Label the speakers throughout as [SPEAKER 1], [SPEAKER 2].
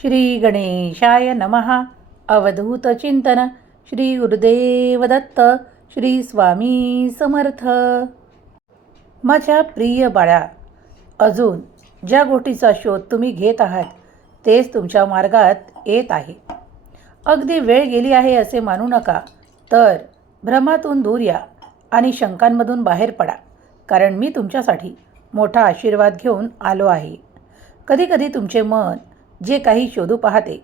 [SPEAKER 1] श्री गणेशाय नमः. अवधूत चिंतन. श्री गुरुदेव दत्त श्री स्वामी समर्थ. माझ्या प्रिय बाळा अजून ज्या गोष्टीचा शोध तुम्ही घेत आहात तेच तुमच्या मार्गात येत आहे. अगदी वेळ गेली आहे असे मानू नका तर भ्रमातून दूर या आणि शंकांमधून बाहेर पडा कारण मी तुमच्यासाठी मोठा आशीर्वाद घेऊन आलो आहे. कधीकधी तुमचे मन जे काही शोधू पाहते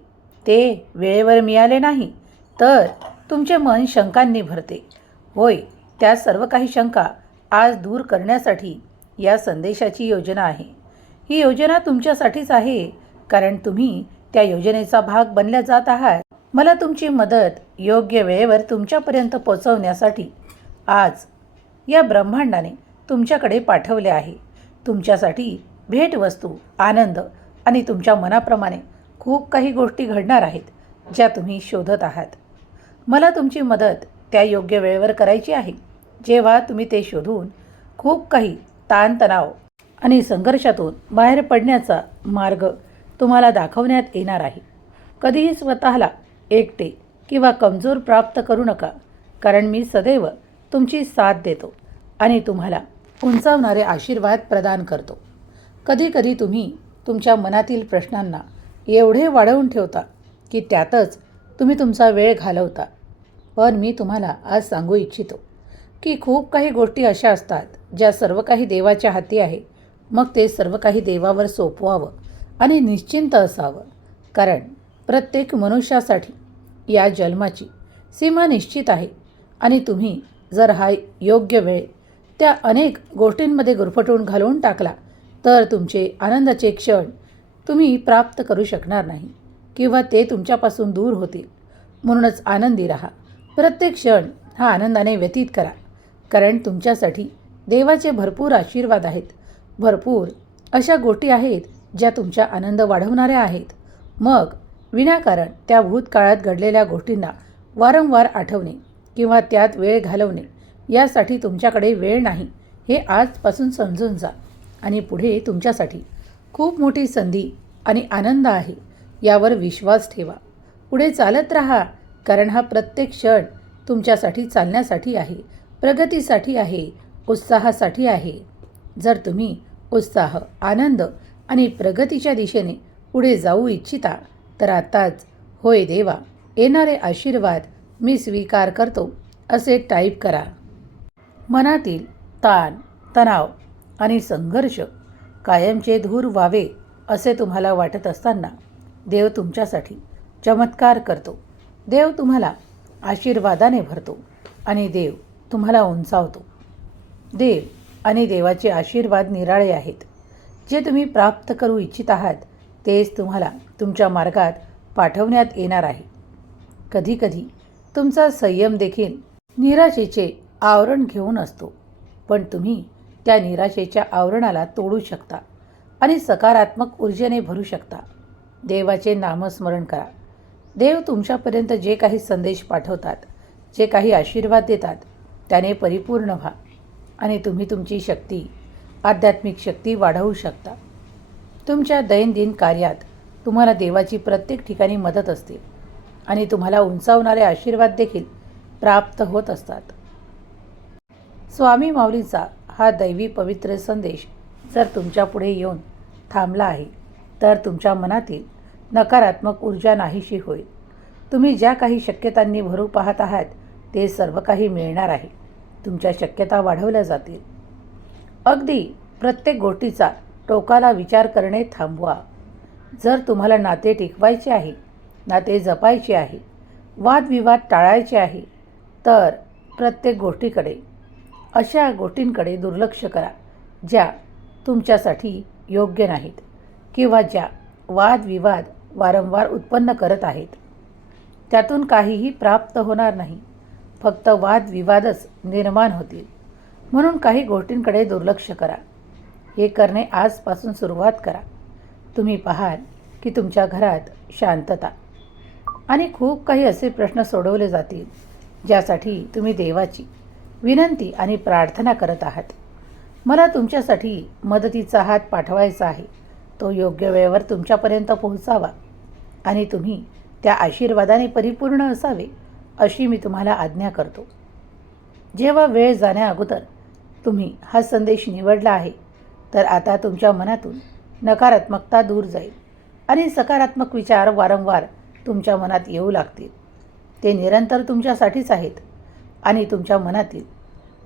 [SPEAKER 1] ते वेळेवर मिळाले नाही तर तुमचे मन शंकांनी भरते. होय त्या सर्व काही शंका आज दूर करण्यासाठी या संदेशाची योजना आहे. ही योजना तुमच्यासाठीच आहे कारण तुम्ही त्या योजनेचा भाग बनल्या जात आहात. मला तुमची मदत योग्य वेळेवर तुमच्यापर्यंत पोचवण्यासाठी आज या ब्रह्मांडाने तुमच्याकडे पाठवले आहे. तुमच्यासाठी भेटवस्तू आनंद आणि तुमच्या मनाप्रमाणे खूप काही गोष्टी घडणार आहेत ज्या तुम्ही शोधत आहात. मला तुमची मदत त्या योग्य वेळेवर करायची आहे जेव्हा तुम्ही ते शोधून खूप काही ताणतणाव आणि संघर्षातून बाहेर पडण्याचा मार्ग तुम्हाला दाखवण्यात येणार आहे. कधीही स्वतःला एकटे किंवा कमजोर प्राप्त करू नका कारण मी सदैव तुमची साथ देतो आणि तुम्हाला उंचावणारे आशीर्वाद प्रदान करतो. कधीकधी तुम्ही तुमच्या मनातील प्रश्नांना एवढे वाढवून ठेवता की त्यातच तुम्ही तुमचा वेळ घालवता. पण मी तुम्हाला आज सांगू इच्छितो की खूप काही गोष्टी अशा असतात ज्या सर्व काही देवाच्या हाती आहे. मग ते सर्व काही देवावर सोपवावं आणि निश्चिंत असावं. कारण प्रत्येक मनुष्यासाठी या जन्माची सीमा निश्चित आहे आणि तुम्ही जर हा योग्य वेळ त्या अनेक गोष्टींमध्ये गुरफटून घालवून टाकला तर तुमचे आनंदाचे क्षण तुम्ही प्राप्त करू शकणार नाही किंवा ते तुमच्यापासून दूर होतील. म्हणूनच आनंदी राहा. प्रत्येक क्षण हा आनंदाने व्यतीत करा. कारण तुमच्यासाठी देवाचे भरपूर आशीर्वाद आहेत. भरपूर अशा गोष्टी आहेत ज्या तुमचा आनंद वाढवणाऱ्या आहेत. मग विनाकारण त्या भूतकाळात घडलेल्या गोष्टींना वारंवार आठवणे किंवा त्यात वेळ घालवणे यासाठी तुमच्याकडे वेळ नाही हे आजपासून समजून जा. आणि पुढे तुमच्यासाठी खूप मोठी संधी आणि आनंद आहे यावर विश्वास ठेवा. पुढे चालत राहा कारण हा प्रत्येक क्षण तुमच्यासाठी चालण्यासाठी आहे प्रगतीसाठी आहे उत्साहासाठी आहे. जर तुम्ही उत्साह आनंद आणि प्रगतीच्या दिशेने पुढे जाऊ इच्छिता तर आताच होय देवा येणारे आशीर्वाद मी स्वीकार करतो असे टाईप करा. मनातील ताण तणाव आणि संघर्ष कायमचे धूर व्हावे असे तुम्हाला वाटत असताना देव तुमच्यासाठी चमत्कार करतो. देव तुम्हाला आशीर्वादाने भरतो आणि देव तुम्हाला उंचावतो. देव आणि देवाचे आशीर्वाद निराळे आहेत. जे तुम्ही प्राप्त करू इच्छित आहात तेच तुम्हाला तुमच्या मार्गात पाठवण्यात येणार आहे. कधीकधी तुमचा संयम देखील निराशेचे आवरण घेऊन असतो. पण तुम्ही त्या निराशेच्या आवरणाला तोडू शकता आणि सकारात्मक ऊर्जेने भरू शकता. देवाचे नामस्मरण करा. देव तुमच्यापर्यंत जे काही संदेश पाठवतात जे काही आशीर्वाद देतात त्याने परिपूर्ण व्हा आणि तुम्ही तुमची शक्ती आध्यात्मिक शक्ती वाढवू शकता. तुमच्या दैनंदिन कार्यात तुम्हाला देवाची प्रत्येक ठिकाणी मदत असते आणि तुम्हाला उंचावणारे आशीर्वाद देखील प्राप्त होत असतात. स्वामी माऊलीचा हा दैवी पवित्र संदेश जर तुमच्यापुढे येऊन थांबला आहे तर तुमच्या मनातील नकारात्मक ऊर्जा नाहीशी होईल. तुम्ही ज्या काही शक्यतांनी भरू पाहत आहात ते सर्व काही मिळणार आहे. तुमच्या शक्यता वाढवल्या जातील. अगदी प्रत्येक गोष्टीचा टोकाला विचार करणे थांबवा. जर तुम्हाला नाते टिकवायचे आहे नाते जपायचे आहे वादविवाद टाळायचे आहे तर प्रत्येक गोष्टीकडे अशा गोष्टींकडे दुर्लक्ष करा ज्या तुमच्यासाठी योग्य नाहीत किंवा ज्या वादविवाद वारंवार उत्पन्न करत आहेत. त्यातून काहीही प्राप्त होणार नाही फक्त वादविवादच निर्माण होतील. म्हणून काही गोष्टींकडे दुर्लक्ष करा. हे करणे आजपासून सुरुवात करा. तुम्ही पाहाल की तुमच्या घरात शांतता. आणि खूप काही असे प्रश्न सोडवले जातील ज्यासाठी तुम्ही देवाची विनंती आणि प्रार्थना करत आहात. मला तुमच्यासाठी मदतीचा हात पाठवायचा आहे. तो योग्य वेळेवर तुमच्यापर्यंत पोहोचावा आणि तुम्ही त्या आशीर्वादाने परिपूर्ण असावे अशी मी तुम्हाला आज्ञा करतो. जेव्हा वेळ जाण्याअगोदर तुम्ही हा संदेश निवडला आहे तर आता तुमच्या मनातून नकारात्मकता दूर जाईल आणि सकारात्मक विचार वारंवार तुमच्या मनात येऊ लागतील. ते निरंतर तुमच्यासाठीच आहेत. आणि तुमच्या मनातील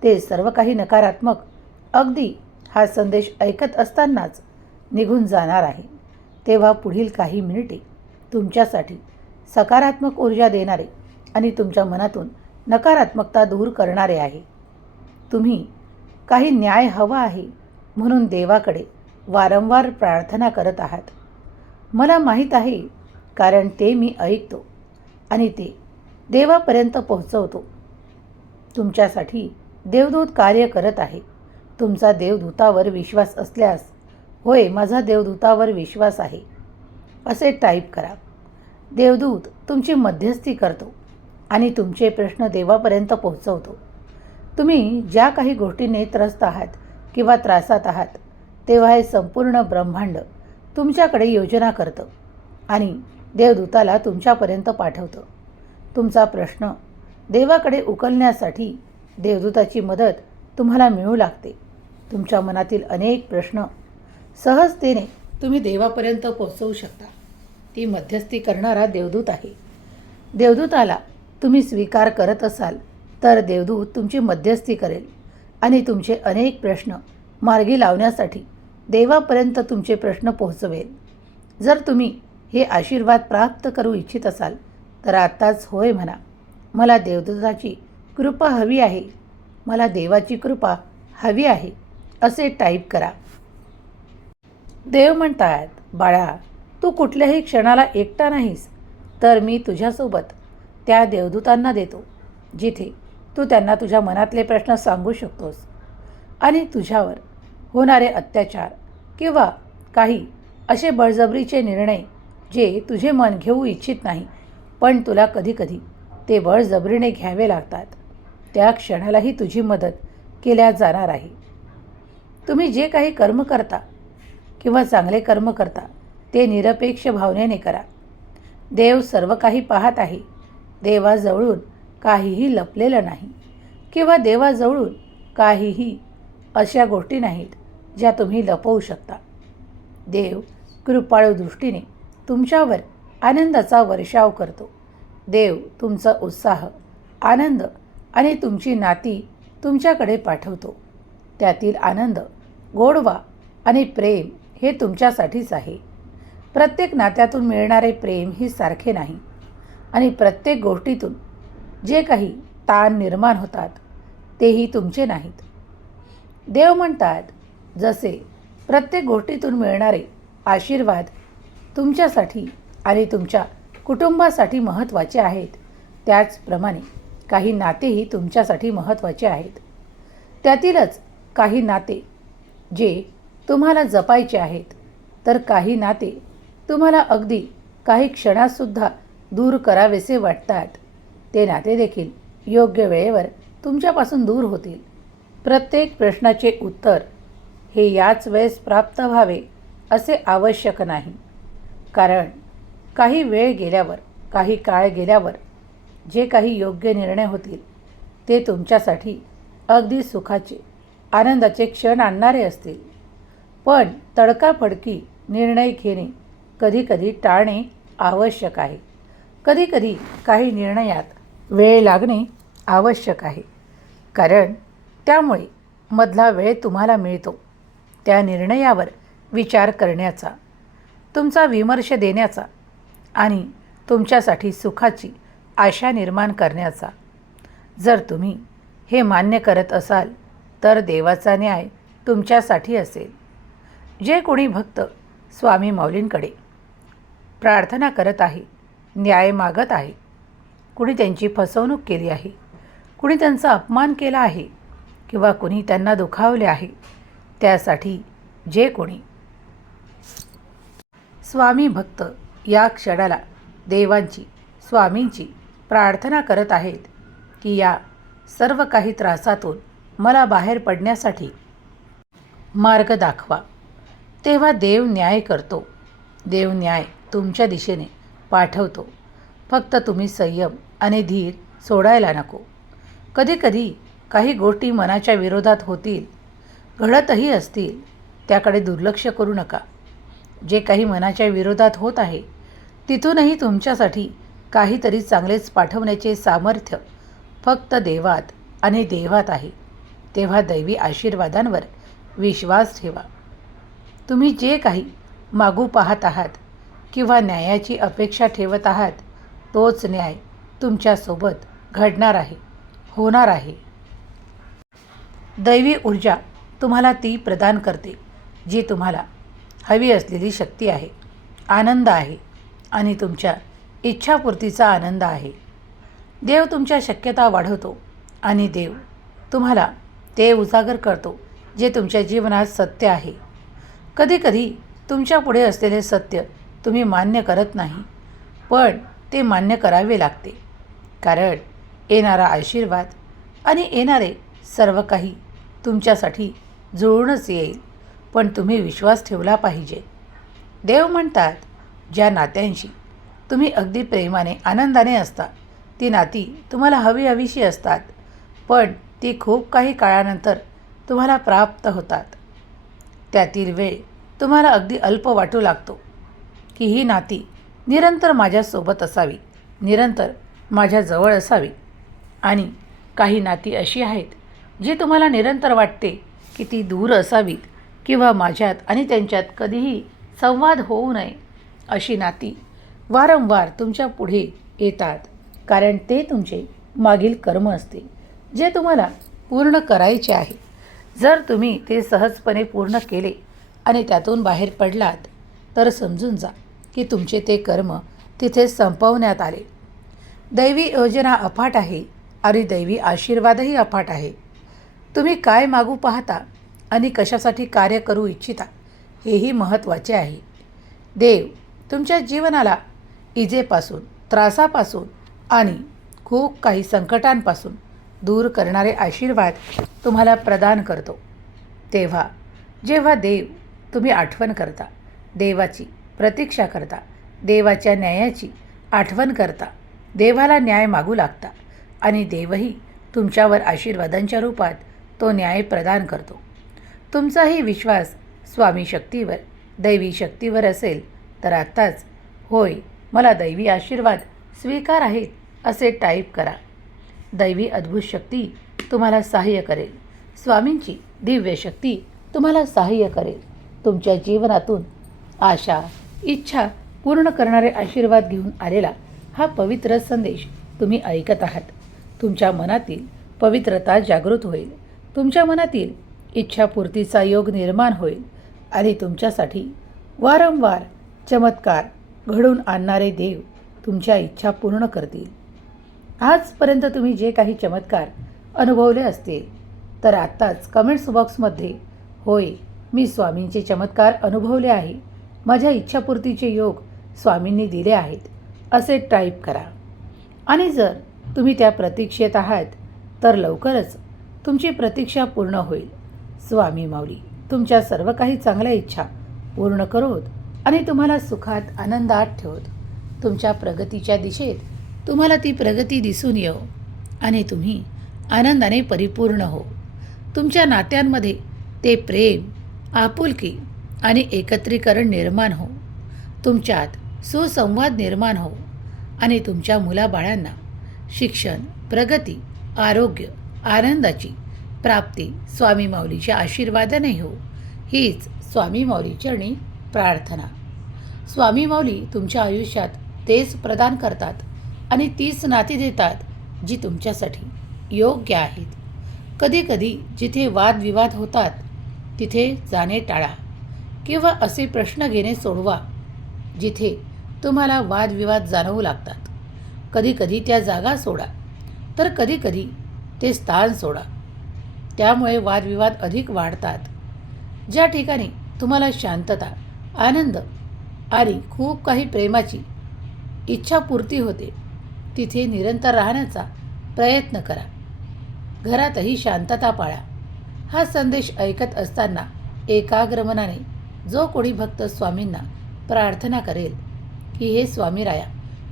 [SPEAKER 1] ते सर्व काही नकारात्मक अगदी हा संदेश ऐकत असतानाच निघून जाणार आहे. तेव्हा पुढील काही मिनिटे तुमच्यासाठी सकारात्मक ऊर्जा देणारे आणि तुमच्या मनातून नकारात्मकता दूर करणारे आहे. तुम्ही काही न्याय हवा आहे म्हणून देवाकडे वारंवार प्रार्थना करत आहात. मला माहीत आहे कारण ते मी ऐकतो आणि ते देवापर्यंत पोहोचवतो. तुमच्यासाठी देवदूत कार्य करत आहे. तुमचा देवदूतावर विश्वास असल्यास होय माझा देवदूतावर विश्वास आहे. असे टाईप करा. देवदूत तुमची मध्यस्थी करतो आणि तुमचे प्रश्न देवापर्यंत पोहोचवतो. तुम्ही ज्या काही गोष्टीने त्रस्त आहात किंवा त्रासात आहात तेव्हा हे संपूर्ण ब्रह्मांड तुमच्याकडे योजना करतं आणि देवदूताला तुमच्यापर्यंत पाठवतं. तुमचा प्रश्न देवाकडे उकलण्यासाठी देवदूताची मदत तुम्हाला मिळू लागते. तुमच्या मनातील अनेक प्रश्न सहजतेने तुम्ही देवापर्यंत पोहोचवू शकता. ती मध्यस्थी करणारा देवदूत आहे. देवदूताला तुम्ही स्वीकार करत असाल तर देवदूत तुमची मध्यस्थी करेल आणि तुमचे अनेक प्रश्न मार्गी लावण्यासाठी देवापर्यंत तुमचे प्रश्न पोहोचवेल. जर तुम्ही हे आशीर्वाद प्राप्त करू इच्छित असाल तर आत्ताच होय म्हणा. मला देवदूताची कृपा हवी आहे. मला देवाची कृपा हवी आहे असे टाईप करा. देव म्हणतात बाळा तू कुठल्याही क्षणाला एकटा नाहीस तर मी तुझ्यासोबत त्या देवदूतांना देतो जिथे तू त्यांना तुझ्या मनातले प्रश्न सांगू शकतोस आणि तुझ्यावर होणारे अत्याचार किंवा काही असे बळजबरीचे निर्णय जे तुझे मन घेऊ इच्छित नाही पण तुला कधीकधी ते बळजबरीने घ्यावे लागतात. त्या क्षणालाही तुझी मदत केल्या जाणार आहे. तुम्ही जे काही कर्म करता किंवा चांगले कर्म करता ते निरपेक्ष भावनेने करा. देव सर्व काही पाहत आहे. देवाजवळून काहीही लपलेलं नाही किंवा देवाजवळून काहीही अशा गोष्टी नाहीत ज्या तुम्ही लपवू शकता. देव कृपाळू दृष्टीने तुमच्यावर आनंदाचा वर्षाव करतो. देव तुमचा उत्साह आनंद आणि तुमची नाती तुमच्याकडे पाठवतो. त्यातील आनंद गोडवा आणि प्रेम हे तुमच्यासाठीच आहे. प्रत्येक नात्यातून मिळणारे प्रेम ही सारखे नाही आणि प्रत्येक गोष्टीतून जे काही ताण निर्माण होतात तेही तुमचे नाहीत. देव म्हणतात जसे प्रत्येक गोष्टीतून मिळणारे आशीर्वाद तुमच्यासाठी आणि तुमच्या कुटुंबासाठी महत्त्वाचे आहेत. त्याचप्रमाणे काही नातेही तुमच्यासाठी महत्त्वाचे आहेत. त्यातीलच काही नाते जे तुम्हाला जपायचे आहेत. तर काही नाते तुम्हाला अगदी काही क्षणातसुद्धा दूर करावेसे वाटतात. ते नाते देखील योग्य वेळेवर तुमच्यापासून दूर होतील. प्रत्येक प्रश्नाचे उत्तर हे याच वेळेस प्राप्त व्हावे असे आवश्यक नाही. कारण काही वेळ गेल्यावर काही काळ गेल्यावर जे काही योग्य निर्णय होतील ते तुमच्यासाठी अगदी सुखाचे आनंदाचे क्षण आणणारे असतील. पण तडकाफडकी निर्णय घेणे कधीकधी टाळणे आवश्यक आहे. कधीकधी काही निर्णयात वेळ लागणे आवश्यक आहे. कारण त्यामुळे मधला वेळ तुम्हाला मिळतो. त्या निर्णयावर विचार करण्याचा तुमचा विमर्श देण्याचा आणि तुमच्यासाठी सुखाची आशा निर्माण करण्याचा. जर तुम्ही हे मान्य करत असाल तर देवाचा न्याय तुमच्यासाठी असेल. जे कोणी भक्त स्वामी माऊलींकडे प्रार्थना करत आहे न्याय मागत आहे कुणी त्यांची फसवणूक केली आहे कुणी त्यांचा अपमान केला आहे किंवा कुणी त्यांना दुखावले आहे त्यासाठी जे कोणी स्वामी भक्त या क्षणाला देवांची स्वामींची प्रार्थना करत आहेत की या सर्व काही त्रासातून मला बाहेर पडण्यासाठी मार्ग दाखवा. तेव्हा देव न्याय करतो. देव न्याय तुमच्या दिशेने पाठवतो. फक्त तुम्ही संयम आणि धीर सोडायला नको. कधीकधी काही गोष्टी मनाच्या विरोधात होतील घडतही असतील त्याकडे दुर्लक्ष करू नका. जे काही मनाच्या विरोधात होत आहे तिथूनही तुमच्यासाठी काहीतरी चांगलेच पाठवण्याचे सामर्थ्य फक्त देवात आणि देवात आहे. तेव्हा दैवी आशीर्वादांवर विश्वास ठेवा. तुम्ही जे काही मागू पाहत आहात किंवा न्यायाची अपेक्षा ठेवत आहात तोच न्याय तुमच्यासोबत घडणार आहे होणार आहे. दैवी ऊर्जा तुम्हाला ती प्रदान करते जी तुम्हाला हवी असलेली शक्ती आहे आनंद आहे. आणि तुमच्या इच्छापूर्तीचा आनंद आहे. देव तुमच्या शक्यता वाढवतो आणि देव तुम्हाला ते उजागर करतो जे तुमच्या जीवनात सत्य आहे. कधीकधी तुमच्यापुढे असलेले सत्य तुम्ही मान्य करत नाही पण ते मान्य करावे लागते. कारण येणारा आशीर्वाद आणि येणारे सर्व काही तुमच्यासाठी जुळूनच येईल पण तुम्ही विश्वास ठेवला पाहिजे. देव म्हणतात ज्या नात्यांशी तुम्ही अगदी प्रेमाने आनंदाने असता ती नाती तुम्हाला हवी हवीशी असतात पण ती खूप काही काळानंतर तुम्हाला प्राप्त होतात. त्यातील वेळ तुम्हाला अगदी अल्प वाटू लागतो की ही नाती निरंतर माझ्यासोबत असावी निरंतर माझ्याजवळ असावी. आणि काही नाती अशी आहेत जी तुम्हाला निरंतर वाटते की ती दूर असावीत किंवा माझ्यात आणि त्यांच्यात कधीही संवाद होऊ नये. अशी नाती वारंवार तुमच्यापुढे येतात. कारण ते तुमचे मागील कर्म असते जे तुम्हाला पूर्ण करायचे आहे. जर तुम्ही ते सहजपणे पूर्ण केले आणि त्यातून बाहेर पडलात तर समजून जा की तुमचे ते कर्म तिथे संपवण्यात आले. दैवी योजना अफाट आहे आणि दैवी आशीर्वादही अफाट आहे. तुम्ही काय मागू पाहता आणि कशासाठी कार्य करू इच्छिता हेही महत्त्वाचे आहे. देव तुमच्या जीवनाला इजेपासून त्रासापासून आणि खूप काही संकटांपासून दूर करणारे आशीर्वाद तुम्हाला प्रदान करतो. तेव्हा जेव्हा देव तुम्ही आठवण करता देवाची प्रतीक्षा करता देवाच्या न्यायाची आठवण करता देवाला न्याय मागू लागता आणि देवही तुमच्यावर आशीर्वादांच्या रूपात तो न्याय प्रदान करतो. तुमचाही विश्वास स्वामी शक्तीवर दैवी शक्तीवर असेल तर आत्ताच होय मला दैवी आशीर्वाद स्वीकार आहेत असे टाईप करा. दैवी अद्भुत शक्ती तुम्हाला सहाय्य करेल. स्वामींची दिव्य शक्ती तुम्हाला सहाय्य करेल. तुमच्या जीवनातून आशा इच्छा पूर्ण करणारे आशीर्वाद घेऊन आलेला हा पवित्र संदेश तुम्ही ऐकत आहात. तुमच्या मनातील पवित्रता जागृत होईल. तुमच्या मनातील इच्छापूर्तीचा योग निर्माण होईल आणि तुमच्यासाठी वारंवार चमत्कार घडून आणणारे देव तुमच्या इच्छा पूर्ण करतील. आजपर्यंत तुम्ही जे काही चमत्कार अनुभवले असतील तर आत्ताच कमेंट्स बॉक्समध्ये होय मी स्वामींचे चमत्कार अनुभवले आहे. माझ्या इच्छापूर्तीचे योग स्वामींनी दिले आहेत. असे टाईप करा. आणि जर तुम्ही त्या प्रतीक्षेत आहात तर लवकरच तुमची प्रतीक्षा पूर्ण होईल. स्वामी माऊली तुमच्या सर्व काही चांगल्या इच्छा पूर्ण करोत. आणि तुम्हाला सुखात आनंदात ठेवत. तुमच्या प्रगतीच्या दिशेत तुम्हाला ती प्रगती दिसून येऊ आणि तुम्ही आनंदाने परिपूर्ण हो. तुमच्या नात्यांमध्ये ते प्रेम आपुलकी आणि एकत्रीकरण निर्माण हो. तुमच्यात सुसंवाद निर्माण हो आणि तुमच्या मुलाबाळांना शिक्षण प्रगती आरोग्य आनंदाची प्राप्ती स्वामी माऊलीच्या आशीर्वादाने हो. हीच स्वामी माऊली चरणी प्रार्थना. स्वामी माऊली तुमच्या आयुष्यात तेच प्रदान करतात आणि तीच नाती देतात जी तुमच्यासाठी योग्य आहेत. कधीकधी जिथे वादविवाद होतात तिथे जाणे टाळा किंवा असे प्रश्न घेणे सोडवा जिथे तुम्हाला वादविवाद जाणवू लागतात. कधीकधी त्या जागा सोडा तर कधीकधी ते स्थान सोडा. त्यामुळे वादविवाद अधिक वाढतात. ज्या ठिकाणी तुम्हाला शांतता आनंद आणि खूप काही प्रेमाची इच्छापूर्ती होते. तिथे निरंतर राहण्याचा प्रयत्न करा. घरातही शांतता पाळा. हा संदेश ऐकत असताना एकाग्र मनाने जो कोणी भक्त स्वामींना प्रार्थना करेल की हे स्वामी राया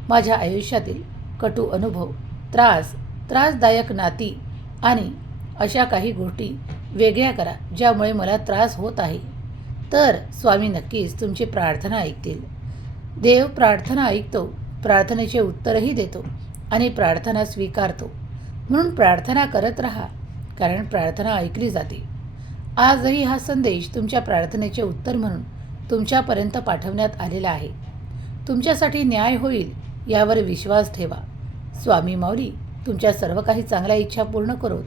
[SPEAKER 1] माझ्या आयुष्यातील कटू अनुभव त्रास त्रासदायक नाती आणि अशा काही गोष्टी वेगळ्या करा ज्यामुळे मला त्रास होत आहे. तर स्वामी नक्कीच तुमची प्रार्थना ऐकतील. देव प्रार्थना ऐकतो प्रार्थनेचे उत्तरही देतो आणि प्रार्थना स्वीकारतो. म्हणून प्रार्थना करत राहा कारण प्रार्थना ऐकली जाते. आजही हा संदेश तुमच्या प्रार्थनेचे उत्तर म्हणून तुमच्यापर्यंत पाठवण्यात आलेला आहे. तुमच्यासाठी न्याय होईल यावर विश्वास ठेवा. स्वामी माऊली तुमच्या सर्व काही चांगल्या इच्छा पूर्ण करोत.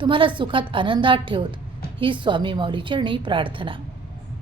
[SPEAKER 1] तुम्हाला सुखात आनंदात ठेवत ही स्वामी माऊली चरणी प्रार्थना.